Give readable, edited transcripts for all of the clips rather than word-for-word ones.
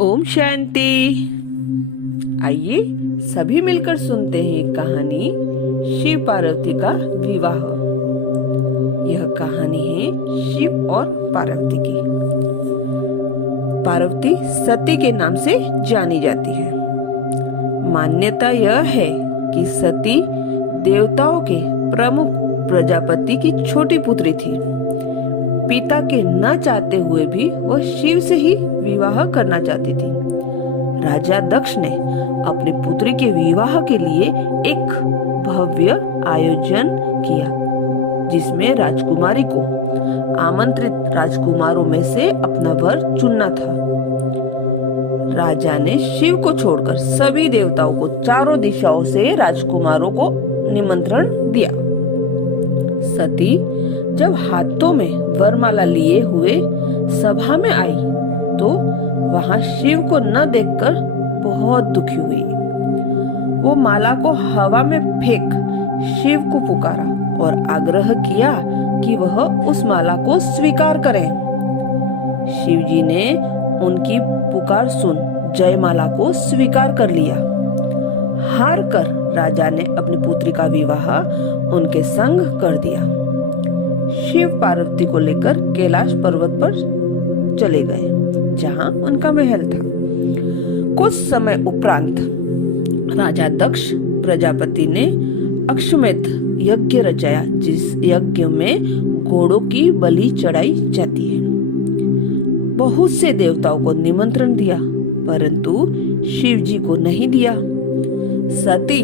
ओम शांति। आइए सभी मिलकर सुनते हैं कहानी शिव पार्वती का विवाह। यह कहानी है शिव और पार्वती की। पार्वती सती के नाम से जानी जाती है। मान्यता यह है कि सती देवताओं के प्रमुख प्रजापति की छोटी पुत्री थी। पिता के न चाहते हुए भी वह शिव से ही विवाह करना चाहती थी। राजा दक्ष ने अपनी पुत्री के विवाह के लिए एक भव्य आयोजन किया, जिसमें राजकुमारी को आमंत्रित राजकुमारों में से अपना वर चुनना था। राजा ने शिव को छोड़कर सभी देवताओं को चारों दिशाओं से राजकुमारों को निमंत्रण दिया। सती जब हाथों में वरमाला लिए हुए सभा में आई तो वहां शिव को न देखकर बहुत दुखी हुई। वो माला को हवा में फेंक शिव को पुकारा और आग्रह किया कि वह उस माला को स्वीकार करें। शिव जी ने उनकी पुकार सुन जयमाला को स्वीकार कर लिया। हार कर राजा ने अपनी पुत्री का विवाह उनके संग कर दिया। शिव पार्वती को लेकर कैलाश पर्वत पर चले गए, जहां उनका महल था। कुछ समय उपरांत राजा दक्ष प्रजापति ने अश्वमेध यज्ञ रचाया, जिस यज्ञ में घोड़ों की बलि चढ़ाई जाती है। बहुत से देवताओं को निमंत्रण दिया, परंतु शिव जी को नहीं दिया। सती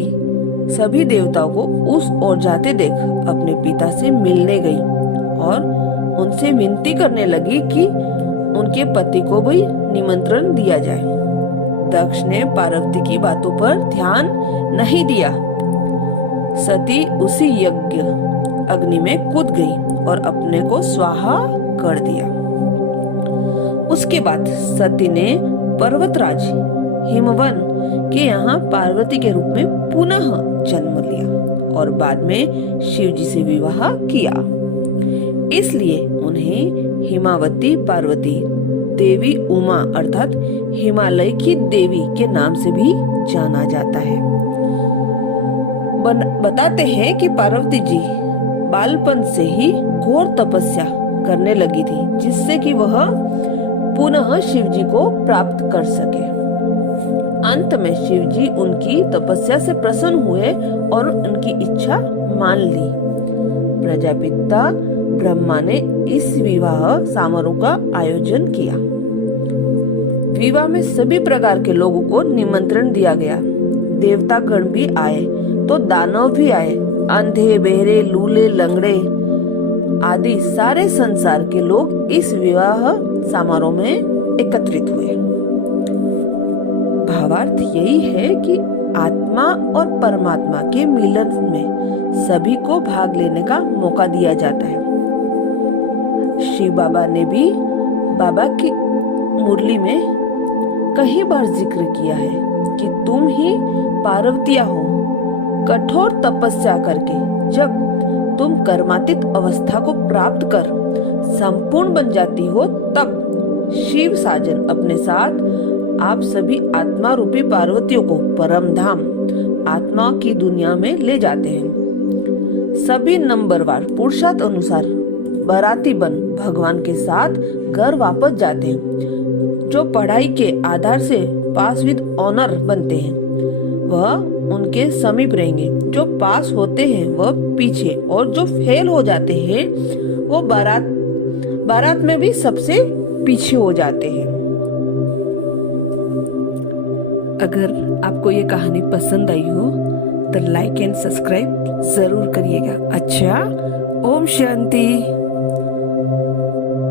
सभी देवताओं को उस ओर जाते देख अपने पिता से मिलने गई और उनसे विनती करने लगी कि उनके पति को भी निमंत्रण दिया जाए। दक्ष ने पार्वती की बातों पर ध्यान नहीं दिया। सती उसी यज्ञ अग्नि में कूद गई और अपने को स्वाहा कर दिया। उसके बाद सती ने पर्वतराज हिमवन के यहाँ पार्वती के रूप में पुनः जन्म लिया और बाद में शिव जी से विवाह किया। इसलिए उन्हें हिमावती पार्वती देवी उमा अर्थात हिमालय की देवी के नाम से भी जाना जाता है। बताते हैं कि पार्वती जी बालपन से ही घोर तपस्या करने लगी थी, जिससे कि वह पुनः शिव जी को प्राप्त कर सके। अंत में शिव जी उनकी तपस्या से प्रसन्न हुए और उनकी इच्छा मान ली। प्रजापिता ब्रह्मा ने इस विवाह समारोह का आयोजन किया। विवाह में सभी प्रकार के लोगों को निमंत्रण दिया गया। देवता गण भी आए तो दानव भी आए। अंधे, बहरे, लूले, लंगड़े आदि सारे संसार के लोग इस विवाह समारोह में एकत्रित हुए। भावार्थ यही है कि आत्मा और परमात्मा के मिलन में सभी को भाग लेने का मौका दिया जाता है। शिव बाबा ने भी बाबा की मुरली में कई बार जिक्र किया है कि तुम ही पार्वतिया हो। कठोर तपस्या करके जब तुम कर्मातीत अवस्था को प्राप्त कर संपूर्ण बन जाती हो, तब शिव साजन अपने साथ आप सभी आत्मा रूपी पार्वतियों को परम धाम आत्मा की दुनिया में ले जाते हैं। सभी नंबरवार पुरुषार्थ अनुसार बाराती बन भगवान के साथ घर वापस जाते हैं। जो पढ़ाई के आधार से पास विद ऑनर बनते हैं वह उनके समीप रहेंगे। जो पास होते हैं वह पीछे, और जो फेल हो जाते हैं वो बारात में भी सबसे पीछे हो जाते हैं। अगर आपको ये कहानी पसंद आई हो तो लाइक एंड सब्सक्राइब जरूर करिएगा। अच्छा, ओम शांति।